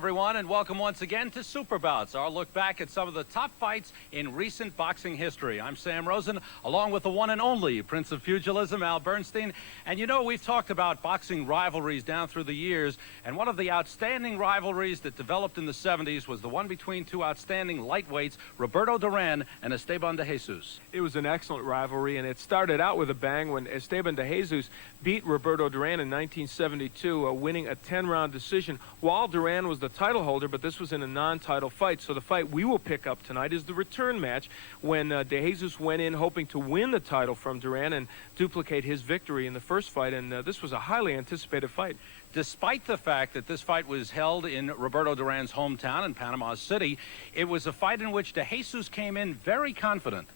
everyone, and welcome once again to Super Bouts, our look back at some of the top fights in recent boxing history. I'm Sam Rosen, along with the one and only Prince of Pugilism, Al Bernstein. And you know, we've talked about boxing rivalries down through the years, and one of the outstanding rivalries that developed in the 70s was the one between two outstanding lightweights, Roberto Duran and Esteban de Jesus. It was an excellent rivalry, and it started out with a bang when Esteban de Jesus beat Roberto Duran in 1972, winning a 10-round decision while Duran was the title holder, but this was in a non-title fight. So the fight we will pick up tonight is the return match when de Jesus went in hoping to win the title from Duran and duplicate his victory in the first fight, and this was a highly anticipated fight. Despite the fact that this fight was held in Roberto Duran's hometown in Panama City, it was a fight in which de Jesus came in very confident.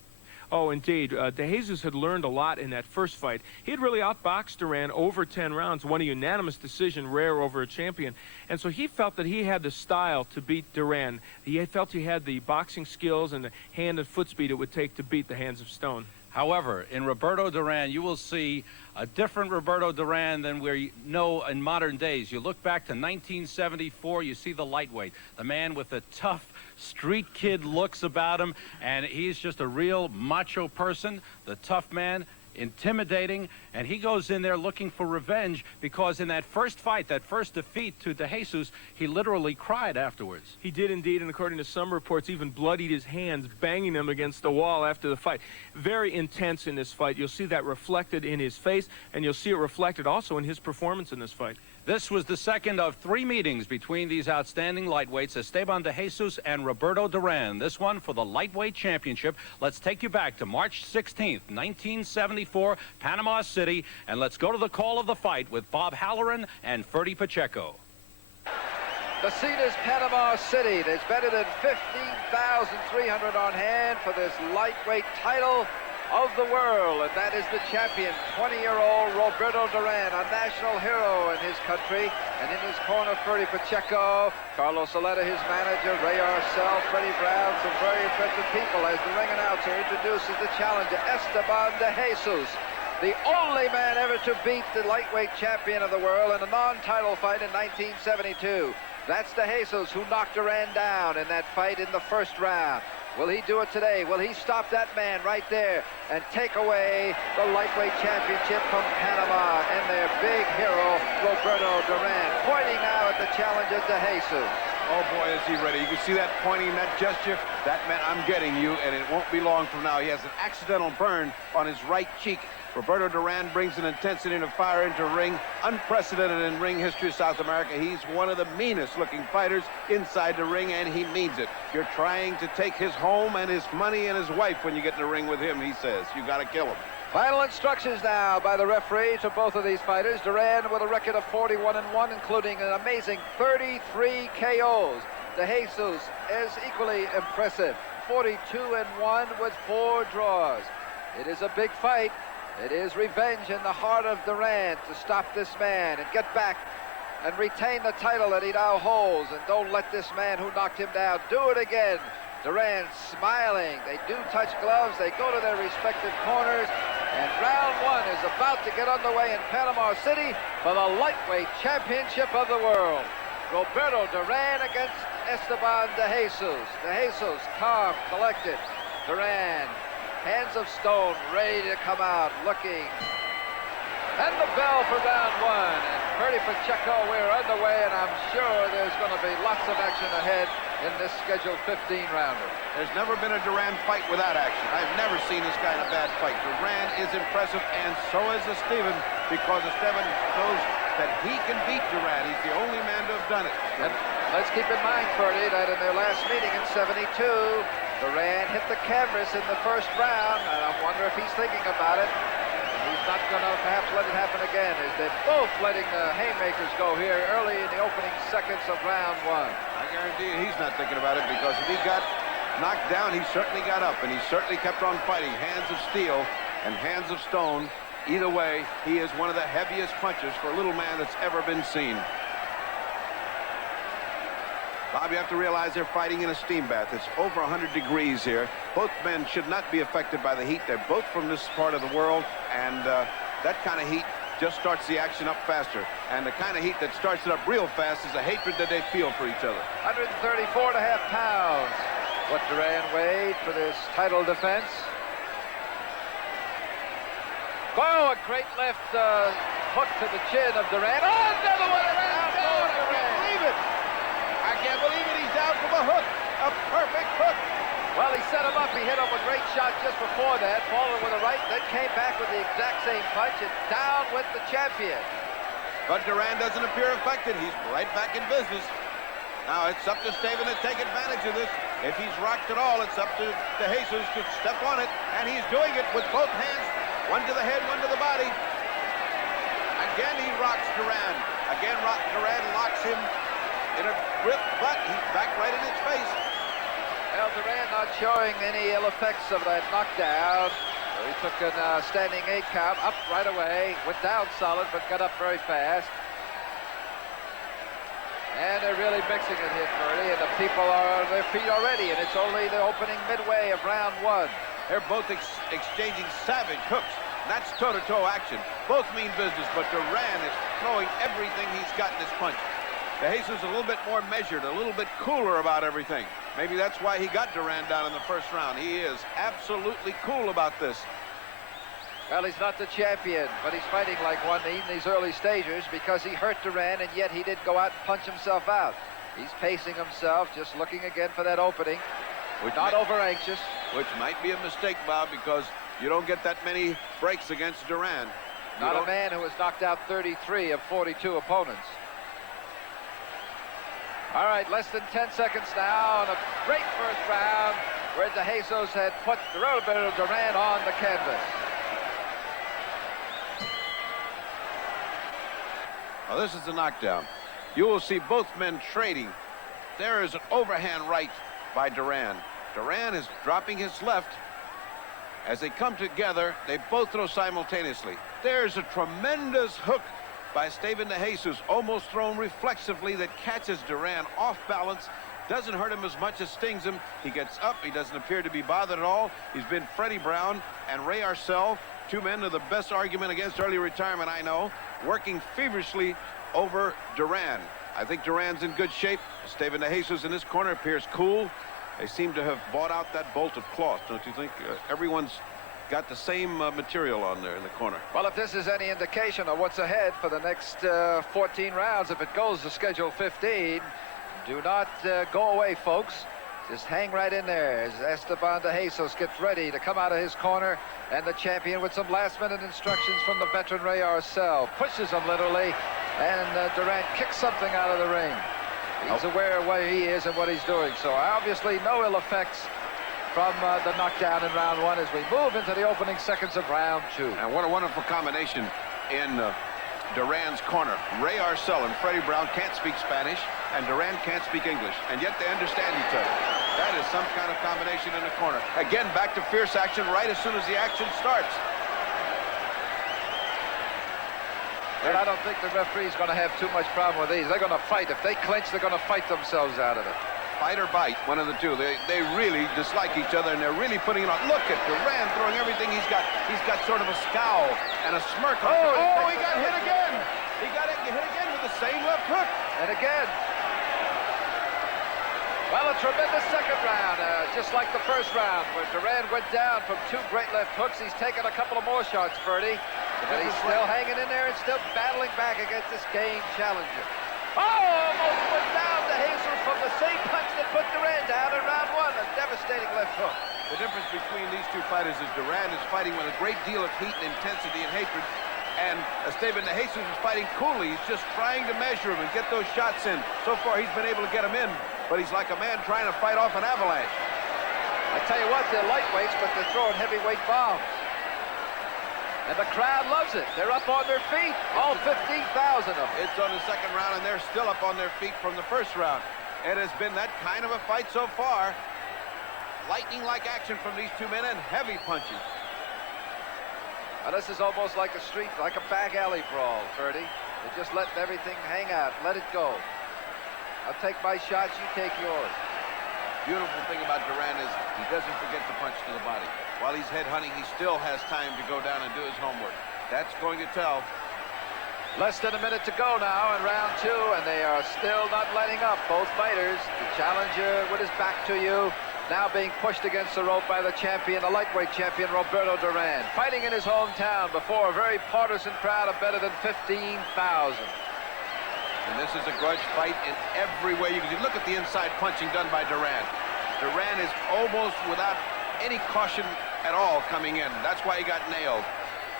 Oh, indeed. De Jesus had learned a lot in that first fight. He had really outboxed Duran over 10 rounds, won a unanimous decision, rare over a champion. And so he felt that he had the style to beat Duran. He felt he had the boxing skills and the hand and foot speed it would take to beat the hands of stone. However, in Roberto Duran, you will see a different Roberto Duran than we know in modern days. You look back to 1974, you see the lightweight, the man with the tough street kid looks about him, and he's just a real macho person, the tough man, intimidating, and he goes in there looking for revenge because in that first fight, that first defeat to de Jesus, he literally cried afterwards. He did indeed, and according to some reports, even bloodied his hands, banging them against the wall after the fight. Very intense in this fight. You'll see that reflected in his face, and you'll see it reflected also in his performance in this fight. This was the second of 3 meetings between these outstanding lightweights, Esteban de Jesus and Roberto Duran. This one for the lightweight championship. Let's take you back to March 16th, 1974, Panama City, and let's go to the call of the fight with Bob Halloran and Ferdy Pacheco. The scene is Panama City. There's better than 15,300 on hand for this lightweight title of the world, and that is the champion, 20-year-old Roberto Duran, a national hero in his country. And in his corner, Ferdy Pacheco, Carlos Saletta, his manager, Ray Arcel, Freddie Brown, some very impressive people as the ring announcer introduces the challenger, Esteban de Jesus, the only man ever to beat the lightweight champion of the world in a non-title fight in 1972. That's de Jesus who knocked Duran down in that fight in the first round. Will he do it today? Will he stop that man right there and take away the lightweight championship from Panama and their big hero, Roberto Duran, pointing now at the challenger, de Jesus. Oh, boy, is he ready. You can see that pointing, that gesture. That meant I'm getting you, and it won't be long from now. He has an accidental burn on his right cheek. Roberto Duran brings an intensity and a fire into ring, unprecedented in ring history of South America. He's one of the meanest-looking fighters inside the ring, and he means it. You're trying to take his home and his money and his wife when you get in the ring with him, he says. You got to kill him. Final instructions now by the referee to both of these fighters. Duran with a record of 41-1, including an amazing 33 KOs. De Jesus is equally impressive, 42-1 with 4 draws. It is a big fight. It is revenge in the heart of Duran to stop this man and get back and retain the title that he now holds. And don't let this man who knocked him down do it again. Duran smiling. They do touch gloves. They go to their respective corners. And round 1 is about to get underway in Panama City for the lightweight championship of the world. Roberto Duran against Esteban de Jesus. De Jesus, calm, collected. Duran, hands of stone, ready to come out, looking. And the bell for round 1. And Ferdy Pacheco, we're underway, and I'm sure there's going to be lots of action ahead in this scheduled 15-rounder. There's never been a Duran fight without action. I've never seen this kind of bad fight. Duran is impressive, and so is Esteban, because Esteban knows that he can beat Duran. He's the only man to have done it. And let's keep in mind, Ferdy, that in their last meeting in 72, Duran hit the canvas in the first round, and I wonder if he's thinking about it. He's not going to perhaps let it happen again, as they're both letting the haymakers go here early in the opening seconds of round 1. I guarantee you he's not thinking about it, because if he got knocked down, he certainly got up, and he certainly kept on fighting. Hands of steel and hands of stone. Either way, he is one of the heaviest punchers for a little man that's ever been seen. Bob, you have to realize they're fighting in a steam bath. It's over 100 degrees here. Both men should not be affected by the heat. They're both from this part of the world, and that kind of heat just starts the action up faster. And the kind of heat that starts it up real fast is a hatred that they feel for each other. 134.5 pounds. What Duran weighed for this title defense. Oh, a great left hook to the chin of Duran. Oh, another one around. Oh, Duran. Believe it. I can't believe it. He's down from a hook. A perfect hook. Well, he set him up. He hit him a great shot just before that, followed with a right, then came back with the exact same punch, and down went the champion. But Duran doesn't appear affected. He's right back in business. Now it's up to Esteban to take advantage of this. If he's rocked at all, it's up to Jesus to step on it, and he's doing it with both hands, one to the head, one to the body. Again, he rocks Duran. Again, Duran locks him in a grip, but he's back right in his face. Well, Duran not showing any ill effects of that knockdown. He took a standing 8 count, up right away, went down solid, but got up very fast. And they're really mixing it here, Bertie, and the people are on their feet already, and it's only the opening midway of round 1. They're both exchanging savage hooks. That's toe-to-toe action. Both mean business, but Duran is throwing everything he's got in his punch. Jesus is a little bit more measured, a little bit cooler about everything. Maybe that's why he got Duran down in the first round. He is absolutely cool about this. Well, he's not the champion, but he's fighting like one in these early stages because he hurt Duran, and yet he did go out and punch himself out. He's pacing himself, just looking again for that opening. We're not over anxious. Which might be a mistake, Bob, because you don't get that many breaks against Duran. Not a man who has knocked out 33 of 42 opponents. All right, less than 10 seconds now, and a great first round where Jesus had put Roberto Duran on the canvas. Well, this is the knockdown. You will see both men trading. There is an overhand right by Duran. Duran is dropping his left. As they come together, they both throw simultaneously. There's a tremendous hook by Esteban de Jesus, almost thrown reflexively, that catches Duran off balance. Doesn't hurt him as much as stings him. He gets up. He doesn't appear to be bothered at all. He's been Freddie Brown and Ray Arcel, two men of the best argument against early retirement I know, working feverishly over Duran. I think Duran's in good shape. Esteban de Jesus in this corner appears cool. They seem to have bought out that bolt of cloth, don't you think? Everyone's got the same material on there in the corner. Well, if this is any indication of what's ahead for the next 14 rounds, if it goes to schedule 15, do not go away, folks. Just hang right in there as Esteban de Jesus gets ready to come out of his corner, and the champion with some last-minute instructions from the veteran Ray Arcel pushes him literally, and Duran kicks something out of the ring. He's aware of where he is and what he's doing, so obviously no ill effects from the knockdown in round 1 as we move into the opening seconds of round 2. And what a wonderful combination in Duran's corner. Ray Arcel and Freddie Brown can't speak Spanish, and Duran can't speak English, and yet they understand each other. That is some kind of combination in the corner. Again, back to fierce action right as soon as the action starts. And I don't think the referee's going to have too much problem with these. They're going to fight. If they clinch, they're going to fight themselves out of it. Fight or bite, one of the two. They really dislike each other, and they're really putting it on. Look at Duran throwing everything he's got. He's got sort of a scowl and a smirk on. Oh, he got hit again. He got hit again with the same left hook. And again. Well, a tremendous second round, just like the first round, where Duran went down from 2 great left hooks. He's taken a couple of more shots, Bertie. And he's still hanging in there and still battling back against this game challenger. Oh, almost went down to Jesus from the same punch that put Duran down in round 1. A devastating left hook. The difference between these two fighters is Duran is fighting with a great deal of heat and intensity and hatred, and Esteban de Jesus is fighting coolly. He's just trying to measure him and get those shots in. So far, he's been able to get him in, but he's like a man trying to fight off an avalanche. I tell you what, they're lightweights, but they're throwing heavyweight bombs. And the crowd loves it. They're up on their feet, all 15,000 of them. It's on the second round, and they're still up on their feet from the first round. It has been that kind of a fight so far. Lightning-like action from these two men and heavy punches. Now, this is almost like a street, like a back alley brawl, Bertie. They're just letting everything hang out, let it go. I'll take my shots, you take yours. Beautiful thing about Duran is he doesn't forget to punch to the body. While he's head hunting, he still has time to go down and do his homework. That's going to tell Less than a minute to go now in round 2, and they are still not letting up, both fighters. The challenger with his back to you, now being pushed against the rope by the champion, the lightweight champion, Roberto Duran, fighting in his hometown before a very partisan crowd of better than 15,000. And this is a grudge fight in every way you can see. Look at the inside punching done by Duran. Duran is almost without any caution at all coming in. That's why he got nailed.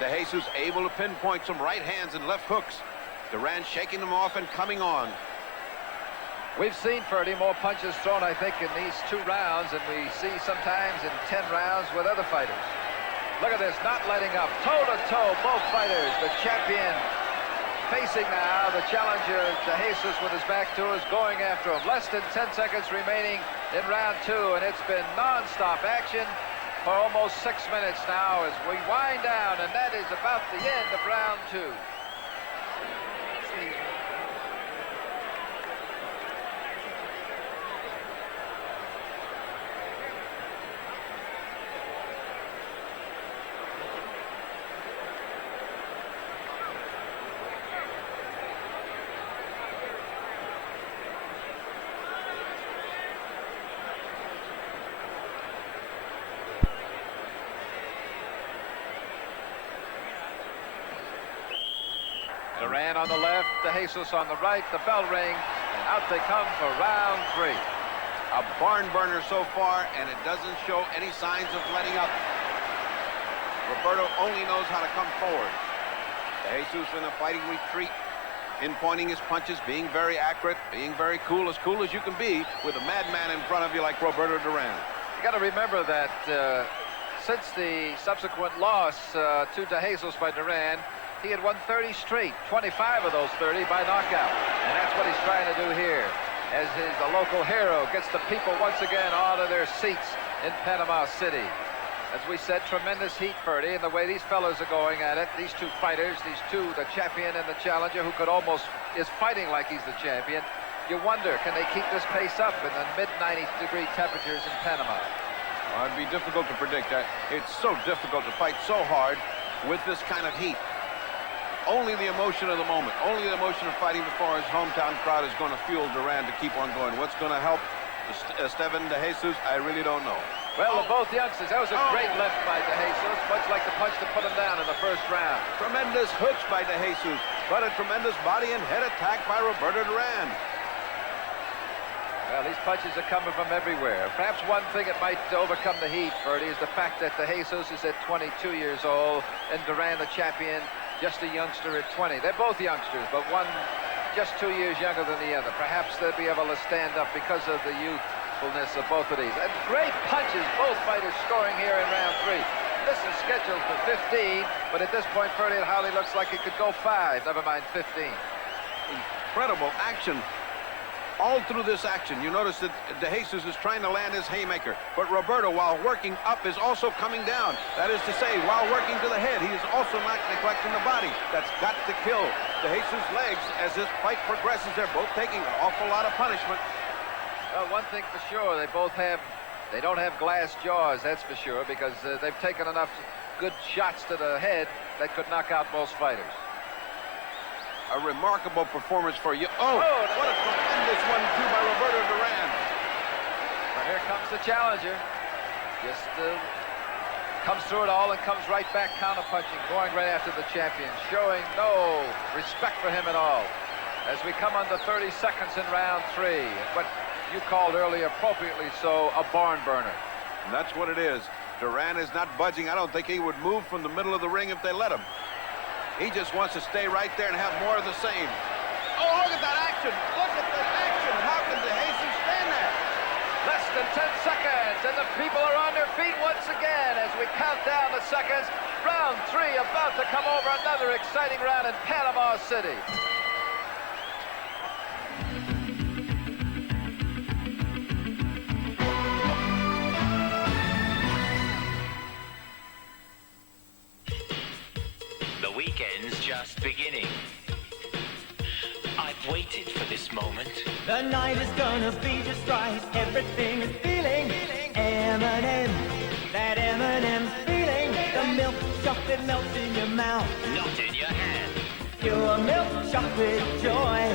DeJesus able to pinpoint some right hands and left hooks. Duran shaking them off and coming on. We've seen, Ferdy, more punches thrown, I think, in these 2 rounds than we see sometimes in 10 rounds with other fighters. Look at this, not letting up. Toe-to-toe, both fighters. The champion facing now. The challenger, DeJesus, with his back to is going after him. Less than 10 seconds remaining in round 2, and it's been non-stop action for almost 6 minutes now as we wind down, and that is about the end of round 2. Duran on the left, DeJesus on the right, the bell rings, and out they come for round 3. A barn burner so far, and it doesn't show any signs of letting up. Roberto only knows how to come forward. DeJesus in a fighting retreat, pinpointing his punches, being very accurate, being very cool as you can be with a madman in front of you like Roberto Duran. You got to remember that since the subsequent loss to DeJesus by Duran, he had won 30 straight, 25 of those 30 by knockout. And that's what he's trying to do here, as the local hero gets the people once again out of their seats in Panama City. As we said, tremendous heat, Ferdy, and the way these fellows are going at it, these 2 fighters, these 2, the champion and the challenger, who could almost, is fighting like he's the champion. You wonder, can they keep this pace up in the mid-90-degree temperatures in Panama? Well, it'd be difficult to predict that. It's so difficult to fight so hard with this kind of heat. Only the emotion of the moment, only the emotion of fighting before his hometown crowd is going to fuel Duran to keep on going. What's going to help Esteban DeJesus, I really don't know. Well, both youngsters, that was a great left by DeJesus, much like the punch to put him down in the first round. Tremendous hooks by DeJesus, but a tremendous body and head attack by Roberto Duran. Well, these punches are coming from everywhere. Perhaps one thing that might overcome the heat, Ferdy, is the fact that DeJesus is at 22 years old and Duran, the champion, just a youngster at 20. They're both youngsters, but one just 2 years younger than the other. Perhaps they'll be able to stand up because of the youthfulness of both of these. And great punches, both fighters scoring here in round 3. This is scheduled for 15, but at this point, Ferdy, it hardly looks like it could go 5, never mind 15. Incredible action. All through this action, you notice that DeJesus is trying to land his haymaker, but Roberto, while working up, is also coming down. That is to say, while working to the head, he is also not neglecting the body. That's got to kill DeJesus' legs as this fight progresses. They're both taking an awful lot of punishment. Well, one thing for sure, they don't have glass jaws, that's for sure, because they've taken enough good shots to the head that could knock out most fighters. A remarkable performance for you. Oh, what a tremendous 1-2 by Roberto Duran. Well, here comes the challenger. Just comes through it all and comes right back counter-punching, going right after the champion, showing no respect for him at all. As we come under 30 seconds in round 3, what you called earlier, appropriately so, a barn burner. And that's what it is. Duran is not budging. I don't think he would move from the middle of the ring if they let him. He just wants to stay right there and have more of the same. Oh, look at that action! Look at the action! How can DeJesus stand that? Less than 10 seconds, and the people are on their feet once again as we count down the seconds. Round 3 about to come over, another exciting round in Panama City. Weekend's just beginning. I've waited for this moment. The night is gonna be just right. Everything is feeling M&M. That M&M feeling. The milk chocolate melts in your mouth. Not in your hand. pure milk chocolate joy.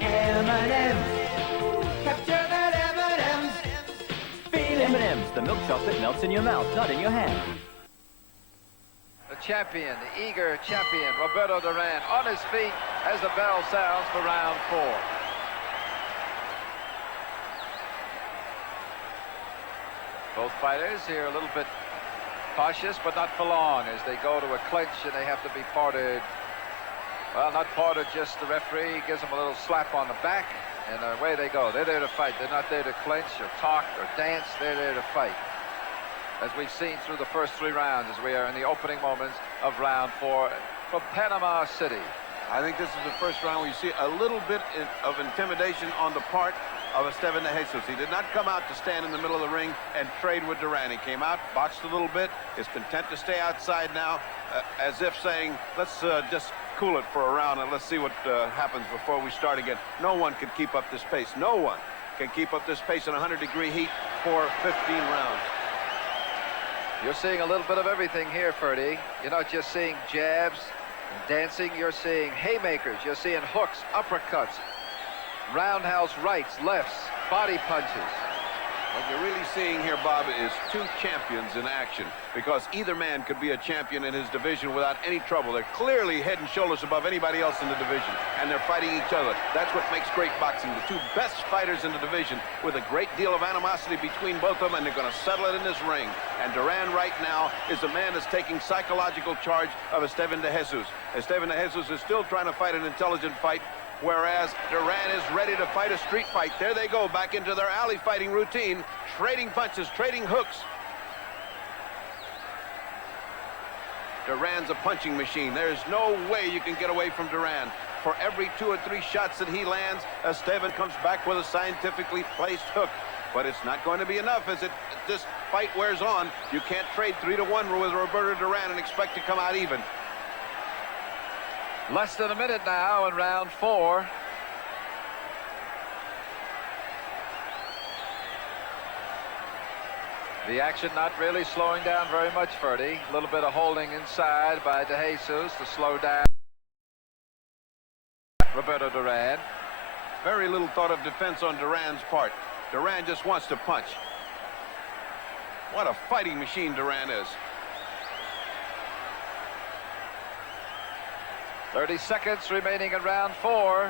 M&M's, capture that M&M's feeling. M&M's, the milk chocolate melts in your mouth, not in your hand. The champion, the eager champion, Roberto Duran, on his feet as the bell sounds for round 4. Both fighters here a little bit cautious, but not for long, as they go to a clinch and they have to be parted. Well, not parted, just the referee gives them a little slap on the back, and away they go. They're there to fight. They're not there to clinch or talk or dance. They're there to fight, as we've seen through the first 3 rounds, as we are in the opening moments of round 4 from Panama City. I think this is the first round where you see a little bit of intimidation on the part of Esteban de Jesus. He did not come out to stand in the middle of the ring and trade with Duran. He came out, boxed a little bit, is content to stay outside now, as if saying, let's just cool it for a round and let's see what happens before we start again. No one could keep up this pace. No one can keep up this pace in 100-degree heat for 15 rounds. You're seeing a little bit of everything here, Ferdy. You're not just seeing jabs and dancing. You're seeing haymakers. You're seeing hooks, uppercuts, roundhouse rights, lefts, body punches. What you're really seeing here, Bob, is 2 champions in action, because either man could be a champion in his division without any trouble. They're clearly head and shoulders above anybody else in the division, and they're fighting each other. That's what makes great boxing. The 2 best fighters in the division with a great deal of animosity between both of them, and they're going to settle it in this ring. And Duran right now is the man that's taking psychological charge of Esteban de Jesus. Esteban de Jesus is still trying to fight an intelligent fight, whereas Duran is ready to fight a street fight. There they go, back into their alley fighting routine, trading punches, trading hooks. Duran's a punching machine. There's no way you can get away from Duran. For every 2 or 3 shots that he lands, Esteban comes back with a scientifically placed hook. But it's not going to be enough as this fight wears on. You can't trade 3-1 with Roberto Duran and expect to come out even. Less than a minute now in round 4. The action not really slowing down very much, Ferdy. A little bit of holding inside by de Jesus to slow down Roberto Duran. Very little thought of defense on Duran's part. Duran just wants to punch. What a fighting machine Duran is. 30 seconds remaining in round 4.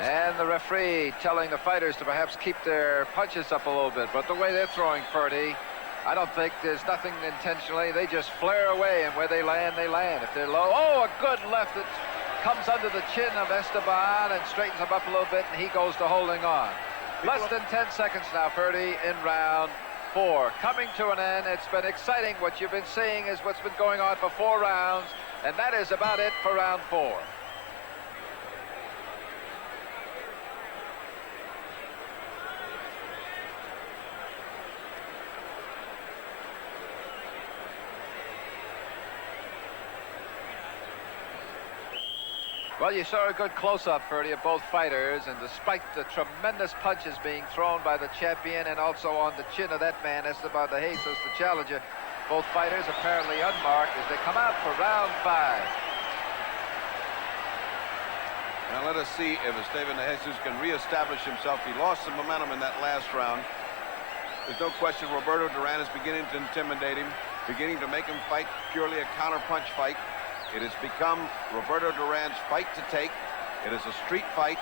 And the referee telling the fighters to perhaps keep their punches up a little bit. But the way they're throwing, Ferdy, I don't think there's nothing intentionally. They just flare away, and where they land, they land. If they're low, oh, a good left that comes under the chin of Esteban and straightens him up a little bit, and he goes to holding on. Less than 10 seconds now, Ferdy, in round 4. Coming to an end. It's been exciting. What you've been seeing is what's been going on for 4 rounds. And that is about it for round 4. Well, you saw a good close-up, Ferdy, of both fighters, and despite the tremendous punches being thrown by the champion and also on the chin of that man, Esteban de Jesus, the challenger, both fighters apparently unmarked as they come out for round 5. Now let us see if Esteban de Jesus can reestablish himself. He lost some momentum in that last round. There's no question Roberto Duran is beginning to intimidate him, beginning to make him fight purely a counter-punch fight. It has become Roberto Duran's fight to take. It is a street fight.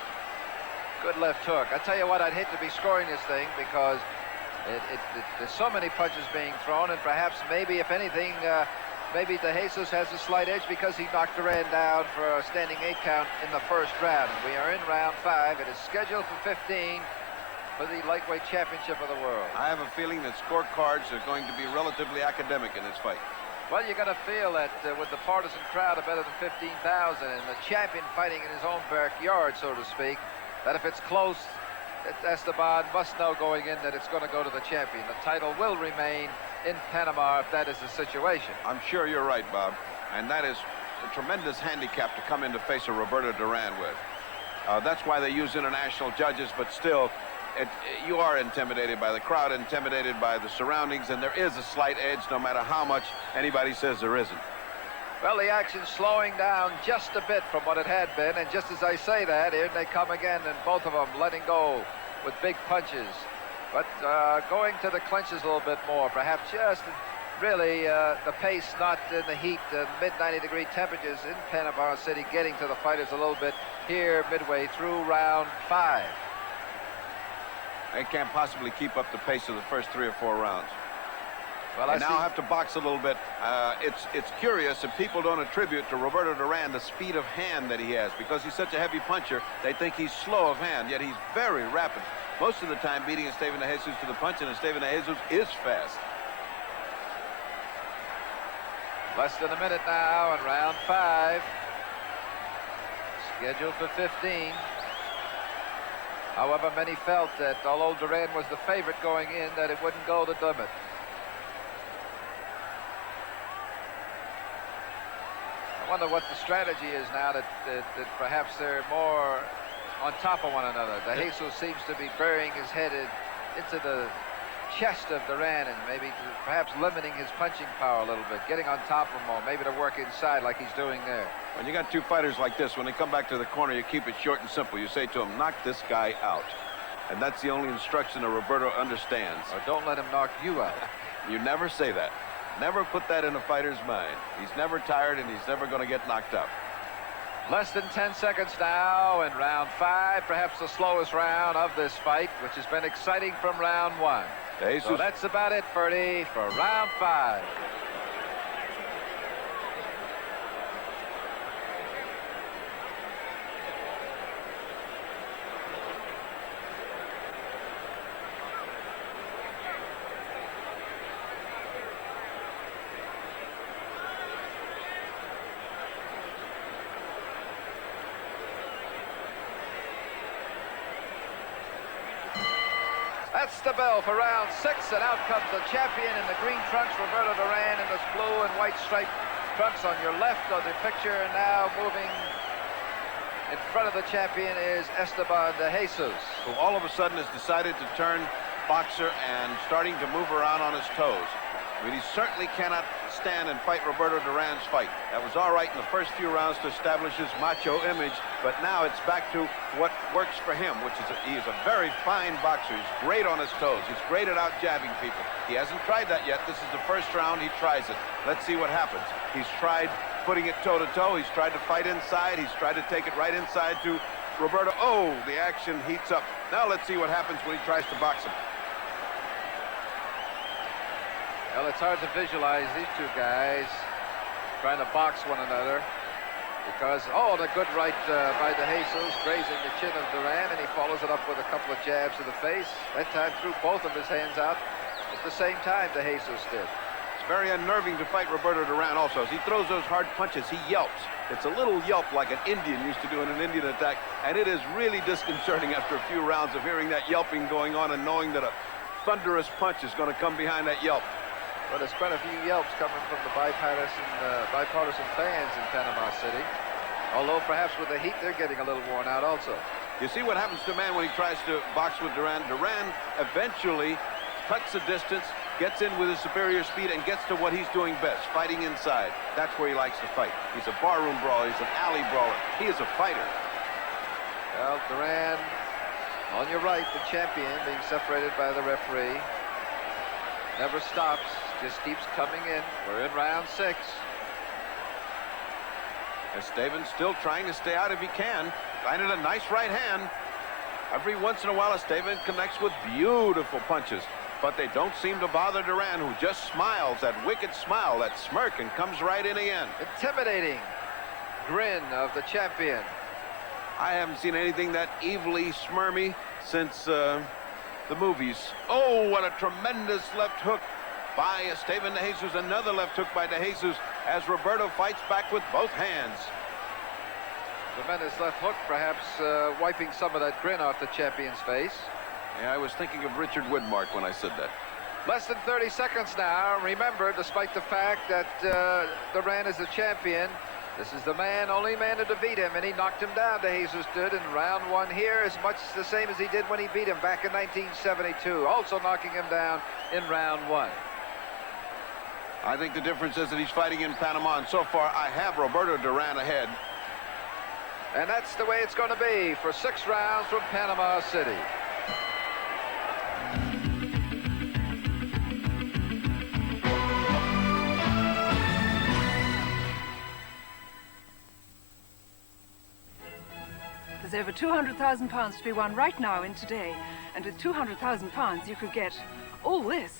Good left hook. I tell you what, I'd hate to be scoring this thing because there's so many punches being thrown, and perhaps maybe, if anything, maybe de Jesus has a slight edge because he knocked Duran down for a standing 8 count in the first round. And we are in round 5. It is scheduled for 15 for the lightweight championship of the world. I have a feeling that scorecards are going to be relatively academic in this fight. Well, you're going to feel that with the partisan crowd of better than 15,000 and the champion fighting in his own backyard, so to speak, that if it's close, Esteban must know going in that it's going to go to the champion. The title will remain in Panama if that is the situation. I'm sure you're right, Bob. And that is a tremendous handicap to come in to face a Roberto Duran with. That's why they use international judges, but still, you are intimidated by the crowd, intimidated by the surroundings, and there is a slight edge no matter how much anybody says there isn't. Well, the action's slowing down just a bit from what it had been, and just as I say that, here they come again, and both of them letting go with big punches. But going to the clinches a little bit more, perhaps just really the pace not in the heat, mid 90-degree temperatures in Panama City, getting to the fighters a little bit here midway through round 5. They can't possibly keep up the pace of the first 3 or 4 rounds. Well, They now have to box a little bit. It's curious if people don't attribute to Roberto Duran the speed of hand that he has. Because he's such a heavy puncher, they think he's slow of hand, yet he's very rapid. Most of the time beating Esteban de Jesus to the punch, and Esteban de Jesus is fast. Less than a minute now in round 5. Scheduled for 15. However, many felt that although Duran was the favorite going in, that it wouldn't go the limit. I wonder what the strategy is now that perhaps they're more on top of one another. De Jesus seems to be burying his head into the chest of Duran and maybe perhaps limiting his punching power a little bit, getting on top of him more, maybe to work inside like he's doing there. When you got 2 fighters like this, when they come back to the corner, you keep it short and simple. You say to him, knock this guy out. And that's the only instruction that Roberto understands. Or don't let him knock you out. You never say that. Never put that in a fighter's mind. He's never tired, and he's never going to get knocked out. Less than 10 seconds now in round 5, perhaps the slowest round of this fight, which has been exciting from round 1. So that's about it, Ferdy, for round 5. That's the bell for round 6, and out comes the champion in the green trunks, Roberto Duran, in the blue and white striped trunks on your left of the picture. Now moving in front of the champion is Esteban de Jesus, who all of a sudden has decided to turn boxer and starting to move around on his toes. I mean, he certainly cannot stand and fight Roberto Duran's fight. That was all right in the first few rounds to establish his macho image, but now it's back to what works for him, which is he is a very fine boxer. He's great on his toes. He's great at out-jabbing people. He hasn't tried that yet. This is the first round. He tries it. Let's see what happens. He's tried putting it toe-to-toe. He's tried to fight inside. He's tried to take it right inside to Roberto. Oh, the action heats up. Now let's see what happens when he tries to box him. Well, it's hard to visualize these 2 guys trying to box one another because, oh, the good right by de Jesus, grazing the chin of Duran, and he follows it up with a couple of jabs to the face. That time threw both of his hands out at the same time de Jesus did. It's very unnerving to fight Roberto Duran also. As he throws those hard punches, he yelps. It's a little yelp like an Indian used to do in an Indian attack, and it is really disconcerting after a few rounds of hearing that yelping going on and knowing that a thunderous punch is going to come behind that yelp. Well, there's quite a few yelps coming from the bipartisan fans in Panama City. Although perhaps with the heat, they're getting a little worn out also. You see what happens to a man when he tries to box with Duran. Duran eventually cuts the distance, gets in with his superior speed, and gets to what he's doing best, fighting inside. That's where he likes to fight. He's a barroom brawler. He's an alley brawler. He is a fighter. Well, Duran, on your right, the champion, being separated by the referee. Never stops, just keeps coming in. We're in round 6. Esteban still trying to stay out if he can. Finding a nice right hand. Every once in a while, Esteban connects with beautiful punches. But they don't seem to bother Duran, who just smiles, that wicked smile, that smirk, and comes right in again. Intimidating grin of the champion. I haven't seen anything that evilly smirmy since the movies. Oh, what a tremendous left hook by Esteban de Jesus. Another left hook by de Jesus as Roberto fights back with both hands. Tremendous left hook, perhaps wiping some of that grin off the champion's face. Yeah, I was thinking of Richard Widmark when I said that. Less than 30 seconds now. Remember, despite the fact that Duran is the champion, this is the only man to defeat him, and he knocked him down, de Jesus did, in round 1 here, as much the same as he did when he beat him back in 1972, also knocking him down in round 1. I think the difference is that he's fighting in Panama, and so far I have Roberto Duran ahead. And that's the way it's going to be for 6 rounds from Panama City. There's over £200,000 to be won right now in today. And with £200,000, you could get all this.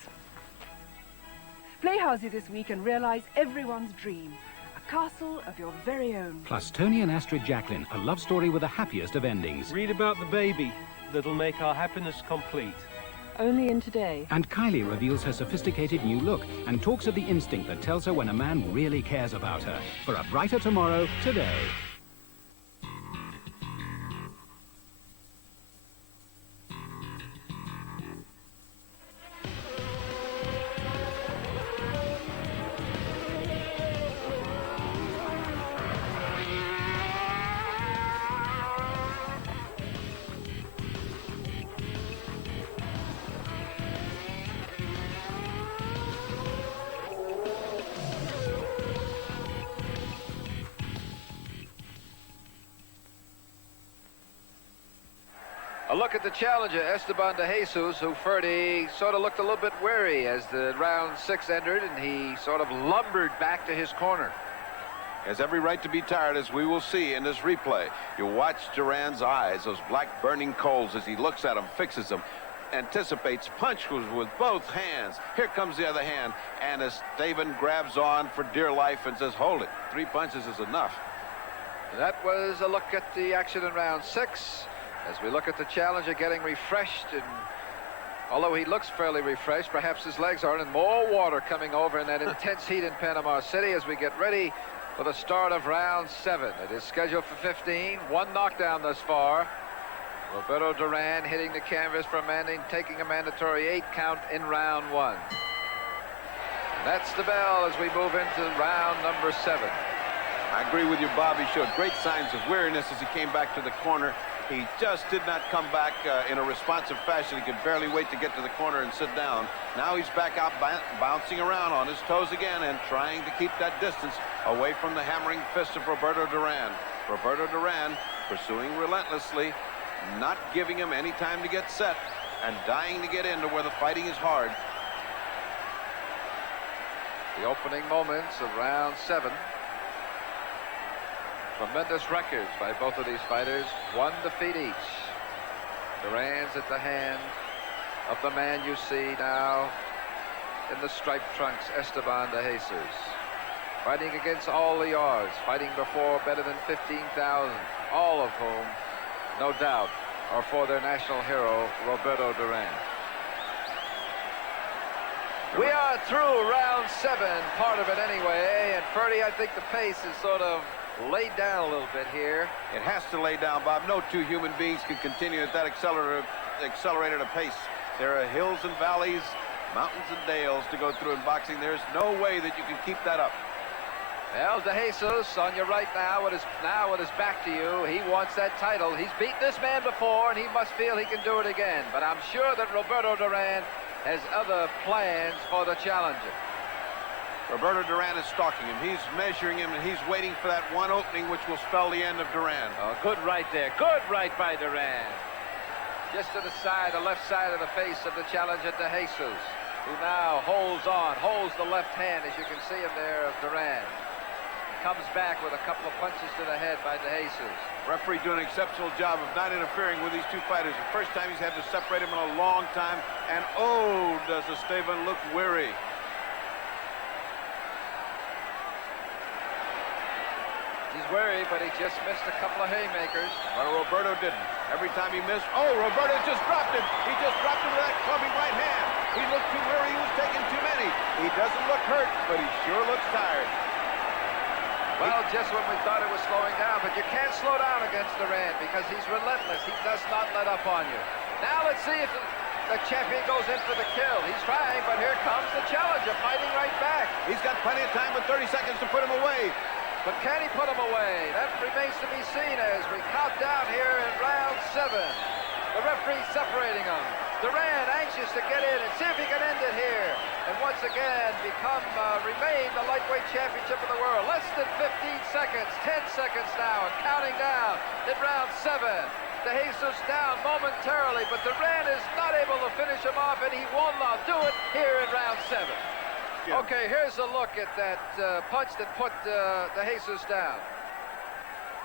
Play housey this week and realize everyone's dream. A castle of your very own. Plus Tony and Astrid Jacqueline, a love story with the happiest of endings. Read about the baby that'll make our happiness complete. Only in today. And Kylie reveals her sophisticated new look and talks of the instinct that tells her when a man really cares about her. For a brighter tomorrow, today. A look at the challenger, Esteban de Jesus, who Ferdy sort of looked a little bit wary as the round 6 entered, and he sort of lumbered back to his corner. Has every right to be tired, as we will see in this replay. You watch Duran's eyes, those black burning coals, as he looks at him, fixes them, anticipates, punches with both hands. Here comes the other hand, and Esteban grabs on for dear life and says, hold it. 3 punches is enough. That was a look at the action in round 6. As we look at the challenger getting refreshed, and although he looks fairly refreshed, perhaps his legs aren't, and more water coming over in that intense heat in Panama City as we get ready for the start of round 7. It is scheduled for 15. 1 knockdown thus far. Roberto Duran hitting the canvas for taking a mandatory 8 count in round 1. And that's the bell as we move into round number 7. I agree with you, Bob. He showed great signs of weariness as he came back to the corner. He just did not come back in a responsive fashion. He could barely wait to get to the corner and sit down. Now he's back out bouncing around on his toes again and trying to keep that distance away from the hammering fist of Roberto Duran. Roberto Duran pursuing relentlessly, not giving him any time to get set, and dying to get into where the fighting is hard. The opening moments of round 7. Tremendous records by both of these fighters. 1 defeat each. Duran's at the hand of the man you see now in the striped trunks, Esteban de Jesus. Fighting against all the odds. Fighting before better than 15,000. All of whom, no doubt, are for their national hero, Roberto Duran. We are through round 7, part of it anyway. And Ferdy, I think the pace is sort of laid down a little bit here. It has to lay down, Bob. No 2 human beings can continue at that accelerated a pace. There are hills and valleys, mountains and dales to go through in boxing. There's no way that you can keep that up. Well, De Jesus on your right now with his back to you. He wants that title. He's beaten this man before, and he must feel he can do it again. But I'm sure that Roberto Duran has other plans for the challenger. Roberto Duran is stalking him. He's measuring him, and he's waiting for that one opening which will spell the end of Duran. Oh, good right there. Good right by Duran. Just to the side, the left side of the face of the challenger, De Jesus, who now holds the left hand, as you can see him there, of Duran. Comes back with a couple of punches to the head by De Jesus. Referee doing an exceptional job of not interfering with these 2 fighters. The first time he's had to separate them in a long time, and oh, does Esteban look weary. He's wary, but he just missed a couple of haymakers. But Roberto didn't. Every time he missed, oh, Roberto just dropped him. He just dropped him with that clubbing right hand. He looked too weary. He was taking too many. He doesn't look hurt, but he sure looks tired. Well, just when we thought it was slowing down, but you can't slow down against Duran because he's relentless. He does not let up on you. Now let's see if the champion goes in for the kill. He's trying, but here comes the challenger fighting right back. He's got plenty of time with 30 seconds to put him away. But can he put him away? That remains to be seen as we count down here in round 7. The referee separating them. Duran anxious to get in and see if he can end it here. And once again remain the lightweight championship of the world. Less than 15 seconds, 10 seconds now, and counting down in round 7. DeJesus down momentarily, but Duran is not able to finish him off, and he will not do it here in round 7. Yeah. Okay, here's a look at that punch that put DeJesus down.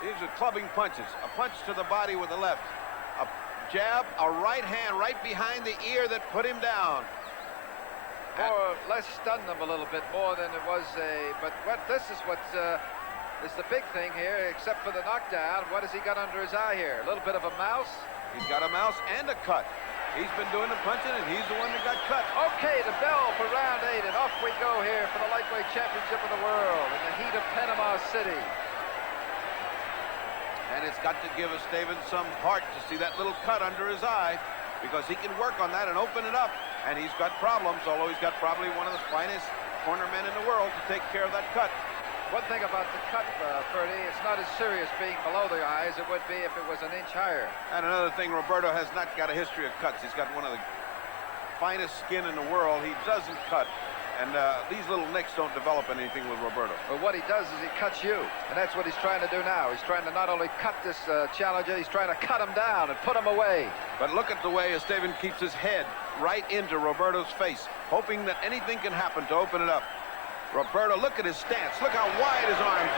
These are clubbing punches. A punch to the body with the left. A jab, a right hand right behind the ear that put him down. More or less stunned him a little bit more than it was this is what is the big thing here, except for the knockdown. What has he got under his eye here? A little bit of a mouse? He's got a mouse and a cut. He's been doing the punching, and he's the one that got cut. Okay, the bell for round 8, and off we go here for the lightweight championship of the world in the heat of Panama City. And it's got to give Esteban some heart to see that little cut under his eye, because he can work on that and open it up. And he's got problems, although he's got probably one of the finest corner men in the world to take care of that cut. One thing about the cut, Ferdy, it's not as serious being below the eye as it would be if it was an inch higher. And another thing, Roberto has not got a history of cuts. He's got one of the finest skin in the world. He doesn't cut. And these little nicks don't develop anything with Roberto. But what he does is he cuts you. And that's what he's trying to do now. He's trying to not only cut this challenger, he's trying to cut him down and put him away. But look at the way Esteban keeps his head right into Roberto's face, hoping that anything can happen to open it up. Roberto, look at his stance. Look how wide his legs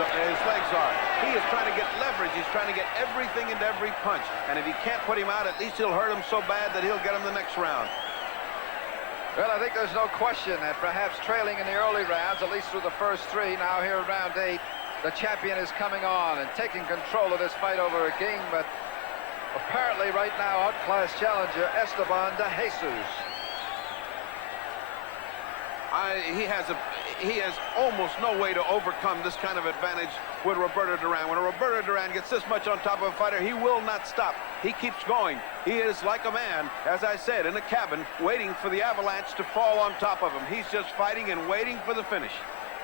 are. He is trying to get leverage. He's trying to get everything into every punch. And if he can't put him out, at least he'll hurt him so bad that he'll get him the next round. Well, I think there's no question that perhaps trailing in the early rounds, at least through the first 3, now here in round 8, the champion is coming on and taking control of this fight over a king, but apparently right now outclassed challenger Esteban de Jesus. He has almost no way to overcome this kind of advantage with Roberto Duran. When Roberto Duran gets this much on top of a fighter, he will not stop. He keeps going. He is like a man, as I said, in a cabin, waiting for the avalanche to fall on top of him. He's just fighting and waiting for the finish.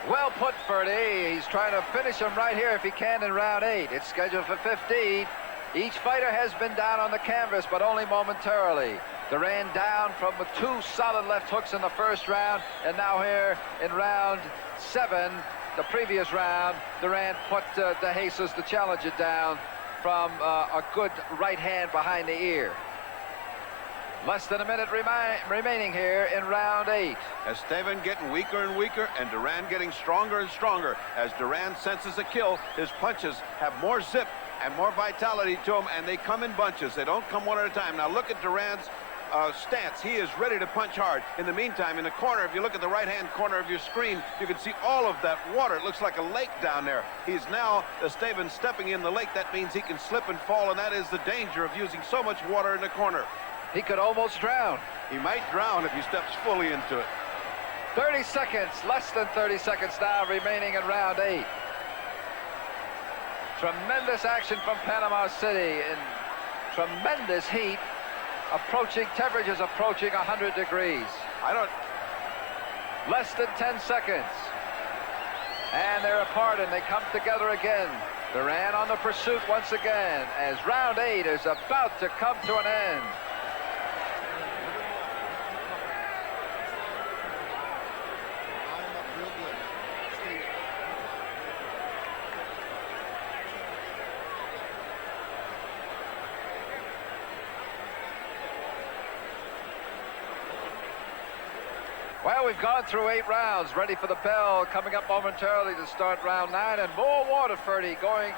Well put, Ferdy. He's trying to finish him right here if he can in round 8. It's scheduled for 15. Each fighter has been down on the canvas, but only momentarily. Duran down from the 2 solid left hooks in the first round, and now here in round 7, the previous round, Duran put de Jesus, the challenger, down from a good right hand behind the ear. Less than a minute remaining here in round 8. Esteban getting weaker and weaker, and Duran getting stronger and stronger. As Duran senses a kill, his punches have more zip and more vitality to them, and they come in bunches. They don't come one at a time. Now look at Duran's stance. He is ready to punch hard. In the meantime, in the corner, if you look at the right-hand corner of your screen, you can see all of that water. It looks like a lake down there. He's now, Esteban, stepping in the lake. That means he can slip and fall, and that is the danger of using so much water in the corner. He could almost drown. He might drown if he steps fully into it. 30 seconds, less than 30 seconds now remaining in round 8. Tremendous action from Panama City in tremendous heat. Temperatures approaching 100 degrees. Less than 10 seconds. And they're apart and they come together again. Duran on the pursuit once again as round 8 is about to come to an end. Well, we've gone through 8 rounds, ready for the bell coming up momentarily to start round 9, and more water, Ferdy, going,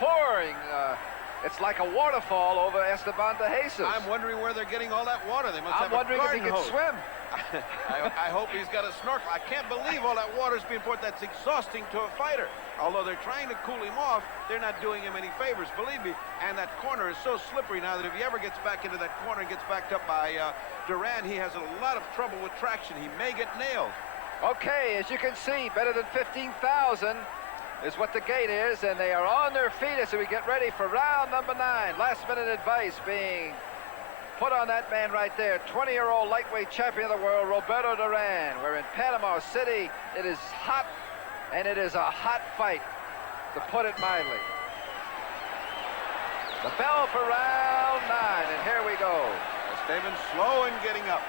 pouring. It's like a waterfall over Esteban de Jesus. I'm wondering where they're getting all that water. They must have a garden hose. I'm wondering if he can swim. I hope he's got a snorkel. I can't believe all that water's being poured. That's exhausting to a fighter. Although they're trying to cool him off, they're not doing him any favors, believe me. And that corner is so slippery now that if he ever gets back into that corner and gets backed up by Duran, he has a lot of trouble with traction. He may get nailed. Okay, as you can see, better than 15,000 is what the gate is, and they are on their feet as we get ready for round number 9. Last minute advice being put on that man right there, 20-year-old lightweight champion of the world, Roberto Duran. We're in Panama City. It is hot, and it is a hot fight, to put it mildly. The bell for round 9, and here we go. Esteban slow in getting up.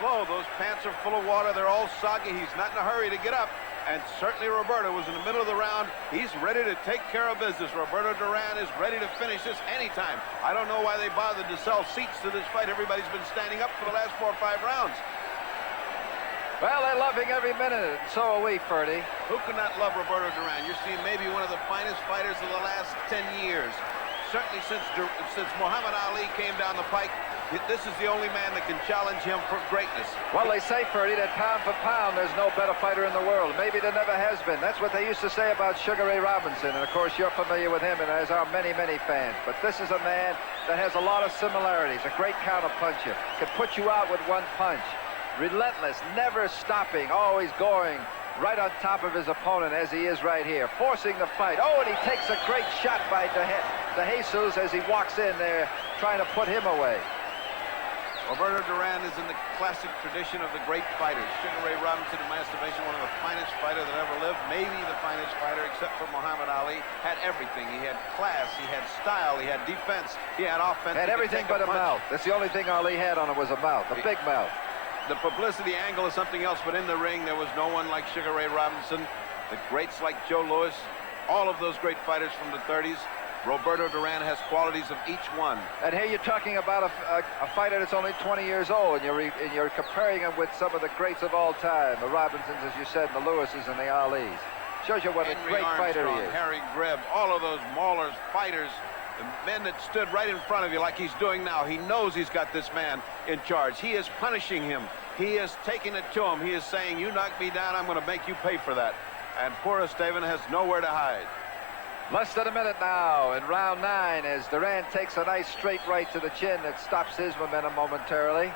Slow. Those pants are full of water. They're all soggy. He's not in a hurry to get up. And certainly Roberto was in the middle of the round. He's ready to take care of business. Roberto Duran is ready to finish this anytime. I don't know why they bothered to sell seats to this fight. Everybody's been standing up for the last 4 or 5 rounds. Well, they're loving every minute, and so are we, Ferdy. Who could not love Roberto Duran? You're seeing maybe one of the finest fighters of the last 10 years. Certainly since Muhammad Ali came down the pike, this is the only man that can challenge him for greatness. Well, they say, Ferdy, that pound for pound, there's no better fighter in the world. Maybe there never has been. That's what they used to say about Sugar Ray Robinson. And, of course, you're familiar with him, and as are many, many fans. But this is a man that has a lot of similarities. A great counter-puncher. Can put you out with one punch. Relentless, never stopping, always going right on top of his opponent as he is right here. Forcing the fight. Oh, and he takes a great shot by DeJesus as he walks in there, trying to put him away. Roberto Duran is in the classic tradition of the great fighters. Sugar Ray Robinson, in my estimation, one of the finest fighters that ever lived, maybe the finest fighter, except for Muhammad Ali. Had everything. He had class, he had style, he had defense, he had offense. Had everything but a mouth. That's the only thing Ali had on it was a mouth, a big mouth. The publicity angle is something else, but in the ring, there was no one like Sugar Ray Robinson. The greats like Joe Louis, all of those great fighters from the 30s. Roberto Duran has qualities of each one. And here you're talking about a fighter that's only 20 years old, and you're comparing him with some of the greats of all time, the Robinsons, as you said, the Lewises and the Alis. Shows you what a great fighter he is. Harry Greb, all of those maulers, fighters, the men that stood right in front of you like he's doing now. He knows he's got this man in charge. He is punishing him. He is taking it to him. He is saying, you knock me down, I'm going to make you pay for that. And poor Esteban has nowhere to hide. Less than a minute now in round 9 as Duran takes a nice straight right to the chin that stops his momentum momentarily.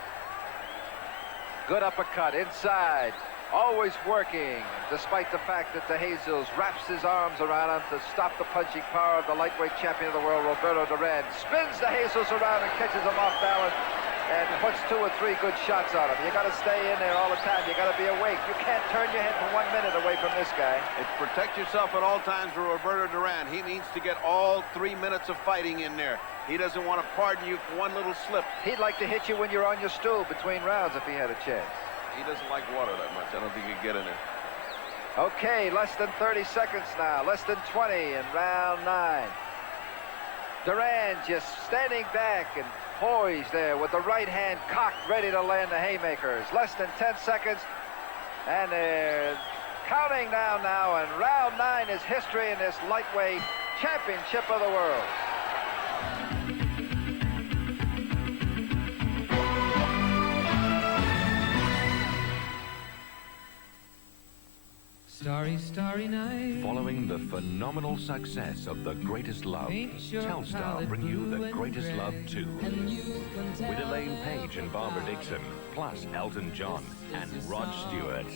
Good uppercut inside. Always working, despite the fact that DeJesus wraps his arms around him to stop the punching power of the lightweight champion of the world, Roberto Duran. Spins DeJesus around and catches him off balance and puts 2 or 3 good shots on him. You got to stay in there all the time. You got to be awake. You can't turn your head for 1 minute away from this guy. It's protect yourself at all times for Roberto Duran. He needs to get all 3 minutes of fighting in there. He doesn't want to pardon you for one little slip. He'd like to hit you when you're on your stool between rounds if he had a chance. He doesn't like water that much. I don't think he'd get in there. Okay, less than 30 seconds now. Less than 20 in round 9. Duran just standing back and poised there with the right hand cocked, ready to land the haymakers. Less than 10 seconds, and they're counting down now, and round 9 is history in this lightweight championship of the world. Starry, starry night. Following the phenomenal success of The Greatest Love, Telstar bring you The Greatest Love 2. With Elaine Page and Barbara Dixon, plus Elton John and Rod Stewart.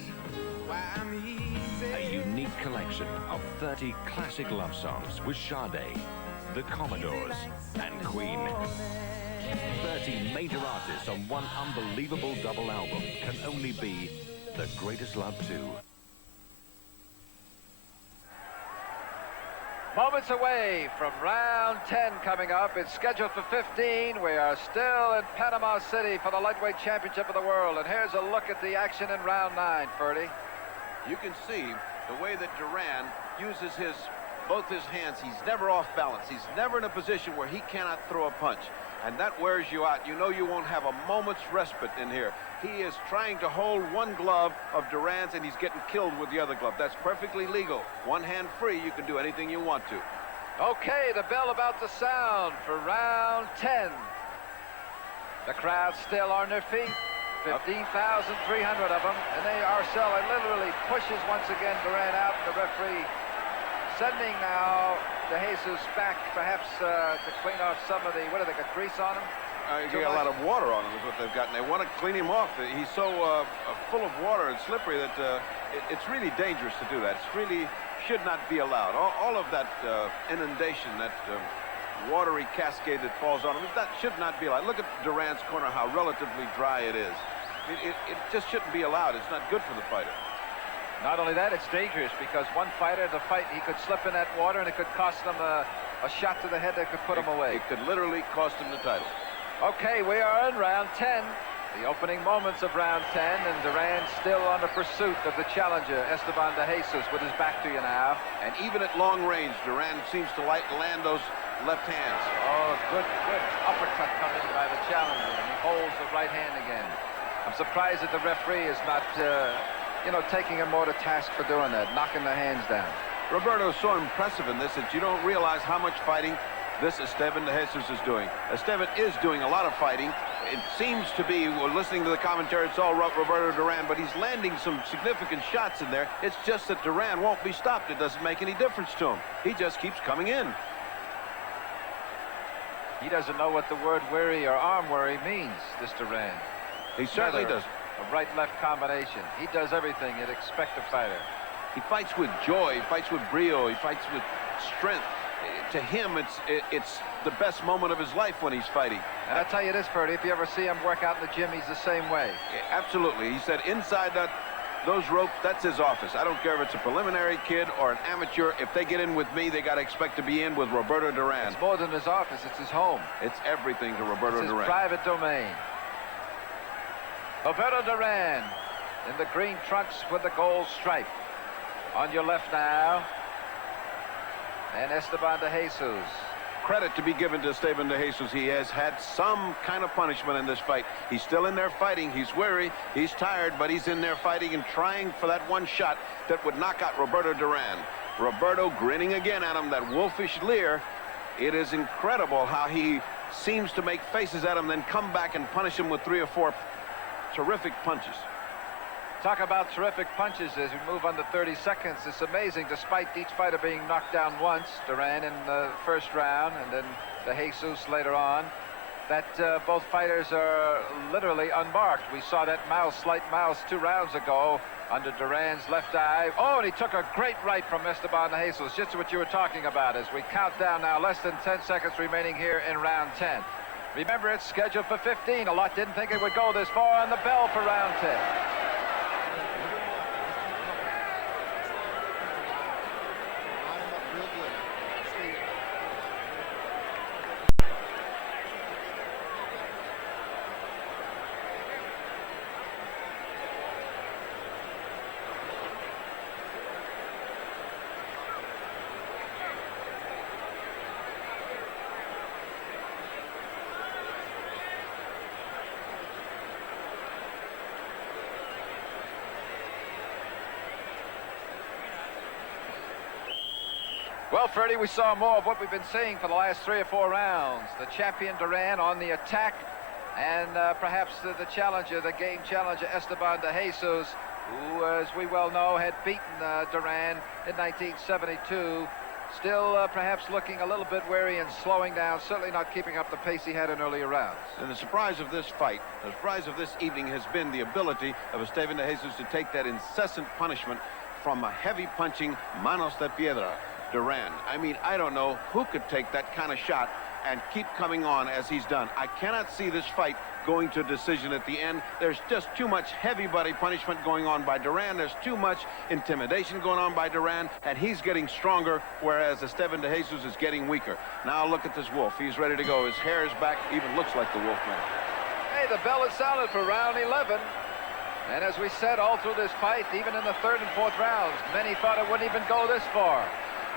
A unique collection of 30 classic love songs with Sade, The Commodores, and Queen. 30 major artists on one unbelievable double album can only be The Greatest Love 2. Moments away from round 10 coming up. It's scheduled for 15. We are still in Panama City for the lightweight championship of the world. And here's a look at the action in round 9, Ferdy. You can see the way that Duran uses both his hands. He's never off balance. He's never in a position where he cannot throw a punch. And that wears you out. You know you won't have a moment's respite in here. He is trying to hold one glove of Duran's, and he's getting killed with the other glove. That's perfectly legal. One hand free, you can do anything you want to. Okay, the bell about to sound for round 10. The crowd still on their feet. 15,300 of them, and they are selling. Literally pushes once again Duran out, and the referee sending now DeJesus back, perhaps to clean off some of the, what do they got, grease on him? They got a lot of water on him is what they've got, and they want to clean him off. He's so full of water and slippery that it's really dangerous to do that. It really should not be allowed. All of that inundation, that watery cascade that falls on him, that should not be allowed. Look at Duran's corner, how relatively dry it is. It just shouldn't be allowed. It's not good for the fighter. Not only that, it's dangerous because one fighter, the fight, he could slip in that water and it could cost him a shot to the head that could put him away. It could literally cost him the title. Okay, we are in round 10. The opening moments of round 10, and Duran still on the pursuit of the challenger, Esteban de Jesus, with his back to you now. And even at long range, Duran seems to land those left hands. Oh, good uppercut coming by the challenger, and he holds the right hand again. I'm surprised that the referee is not, taking him more to task for doing that, knocking the hands down. Roberto is so impressive in this that you don't realize how much fighting this Esteban de Jesus is doing. Esteban is doing a lot of fighting. It seems to be, we're listening to the commentary, it's all Roberto Duran, but he's landing some significant shots in there. It's just that Duran won't be stopped. It doesn't make any difference to him. He just keeps coming in. He doesn't know what the word weary or arm weary means, this Duran. He certainly does. A right-left combination. He does everything you'd expect a fighter. He fights with joy. He fights with brio. He fights with strength. To him, it's the best moment of his life when he's fighting. And I'll tell you this, Ferdy, if you ever see him work out in the gym, he's the same way. Yeah, absolutely. He said inside those ropes, that's his office. I don't care if it's a preliminary kid or an amateur. If they get in with me, they got to expect to be in with Roberto Duran. It's more than his office. It's his home. It's everything to Roberto Duran. It's his Duran. private domain. Roberto Duran in the green trunks with the gold stripe. On your left now. And Esteban de Jesus. Credit to be given to Esteban de Jesus. He has had some kind of punishment in this fight. He's still in there fighting. He's weary. He's tired, but he's in there fighting and trying for that one shot that would knock out Roberto Duran. Roberto grinning again at him, that wolfish leer. It is incredible how he seems to make faces at him, then come back and punish him with 3 or 4 terrific punches. Talk about terrific punches as we move on to 30 seconds. It's amazing, despite each fighter being knocked down once, Duran in the first round and then de Jesus later on, that both fighters are literally unmarked. We saw that slight mouse 2 rounds ago under Duran's left eye. Oh, and he took a great right from Esteban de Jesus, just what you were talking about as we count down now, less than 10 seconds remaining here in round 10. Remember, it's scheduled for 15. A lot didn't think it would go this far on the bell for round 10. Well, Freddie, we saw more of what we've been seeing for the last 3 or 4 rounds. The champion Duran on the attack, and perhaps the challenger, the game challenger, Esteban de Jesus, who, as we well know, had beaten Duran in 1972. Still perhaps looking a little bit wary and slowing down, certainly not keeping up the pace he had in earlier rounds. And the surprise of this fight, the surprise of this evening has been the ability of Esteban de Jesus to take that incessant punishment from a heavy punching manos de piedra. Duran. I mean, I don't know who could take that kind of shot and keep coming on as he's done. I cannot see this fight going to a decision at the end. There's just too much heavy body punishment going on by Duran. There's too much intimidation going on by Duran, and he's getting stronger, whereas Esteban de Jesus is getting weaker. Now look at this wolf. He's ready to go. His hair is back. Even looks like the wolf man. Hey, the bell is sounded for round 11. And as we said all through this fight, even in the 3rd and 4th rounds, many thought it wouldn't even go this far.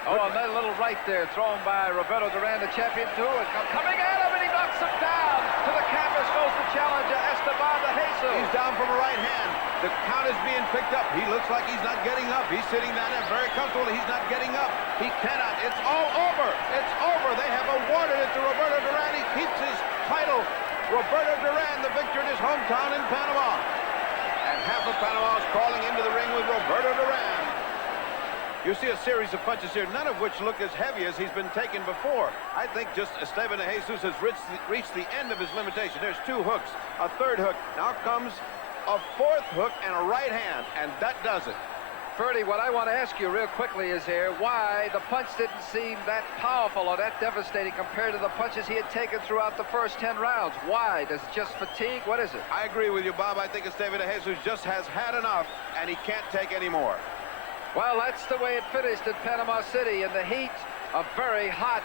Oh, and that little right there thrown by Roberto Duran, the champion, too. Coming at him, and he knocks him down. To the canvas goes the challenger, Esteban de Jesus. He's down from a right hand. The count is being picked up. He looks like he's not getting up. He's sitting down there very comfortable. He's not getting up. He cannot. It's all over. It's over. They have awarded it to Roberto Duran. He keeps his title. Roberto Duran, the victor in his hometown in Panama. And half of Panama is crawling into the ring with Roberto Duran. You see a series of punches here, none of which look as heavy as he's been taken before. I think just Esteban de Jesus has reached the end of his limitation. There's 2 hooks, a 3rd hook. Now comes a 4th hook and a right hand, and that does it. Ferdy, what I want to ask you real quickly is here, why the punch didn't seem that powerful or that devastating compared to the punches he had taken throughout the first 10 rounds. Why? Does it just fatigue? What is it? I agree with you, Bob. I think Esteban de Jesus just has had enough, and he can't take any more. Well, that's the way it finished in Panama City in the heat of very hot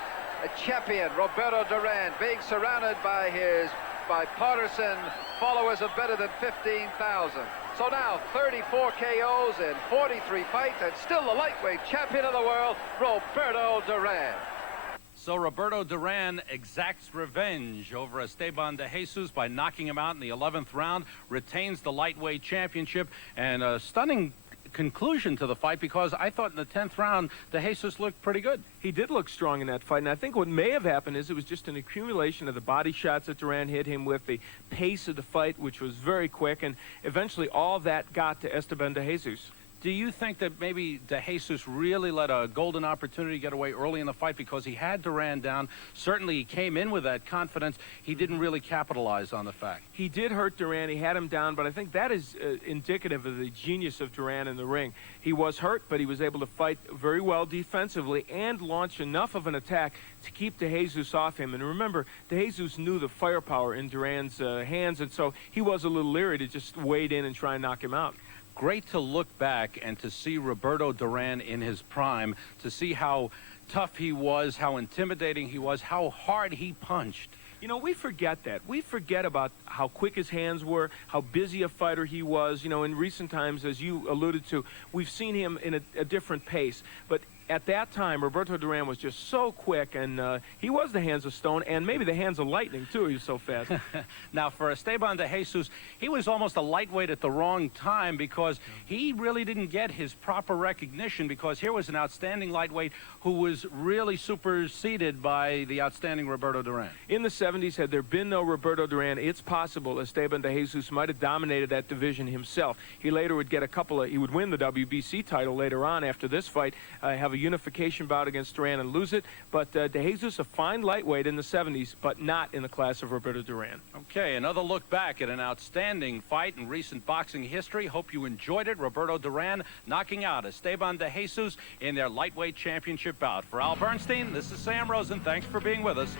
champion Roberto Duran, being surrounded by his by Patterson. Followers of better than 15,000. So now 34 KOs in 43 fights, and still the lightweight champion of the world, Roberto Duran. So Roberto Duran exacts revenge over Esteban de Jesus by knocking him out in the 11th round, retains the lightweight championship, and a stunning conclusion to the fight, because I thought in the 10th round de Jesus looked pretty good. He did look strong in that fight, and I think what may have happened is it was just an accumulation of the body shots that Duran hit him with, the pace of the fight, which was very quick, and eventually all that got to Esteban de Jesus. Do you think that maybe de Jesus really let a golden opportunity get away early in the fight because he had Duran down? Certainly he came in with that confidence. He didn't really capitalize on the fact. He did hurt Duran. He had him down, but I think that is indicative of the genius of Duran in the ring. He was hurt, but he was able to fight very well defensively and launch enough of an attack to keep de Jesus off him. And remember, de Jesus knew the firepower in Duran's hands, and so he was a little leery to just wade in and try and knock him out. Great to look back and to see Roberto Duran in his prime, to see how tough he was, how intimidating he was, how hard he punched. You know, we forget that. We forget about how quick his hands were, how busy a fighter he was. You know, in recent times, as you alluded to, we've seen him in a different pace. But at that time, Roberto Duran was just so quick, and he was the hands of stone, and maybe the hands of lightning, too. He was so fast. Now, for Esteban de Jesus, he was almost a lightweight at the wrong time, because he really didn't get his proper recognition, because here was an outstanding lightweight who was really superseded by the outstanding Roberto Duran. In the 70s, had there been no Roberto Duran, it's possible Esteban de Jesus might have dominated that division himself. He later would get he would win the WBC title later on after this fight, have a unification bout against Duran and lose it. But de Jesus, a fine lightweight in the 70s, but not in the class of Roberto Duran. Okay, another look back at an outstanding fight in recent boxing history. Hope you enjoyed it. Roberto Duran knocking out Esteban de Jesus in their lightweight championship bout. For Al Bernstein, this is Sam Rosen. Thanks for being with us.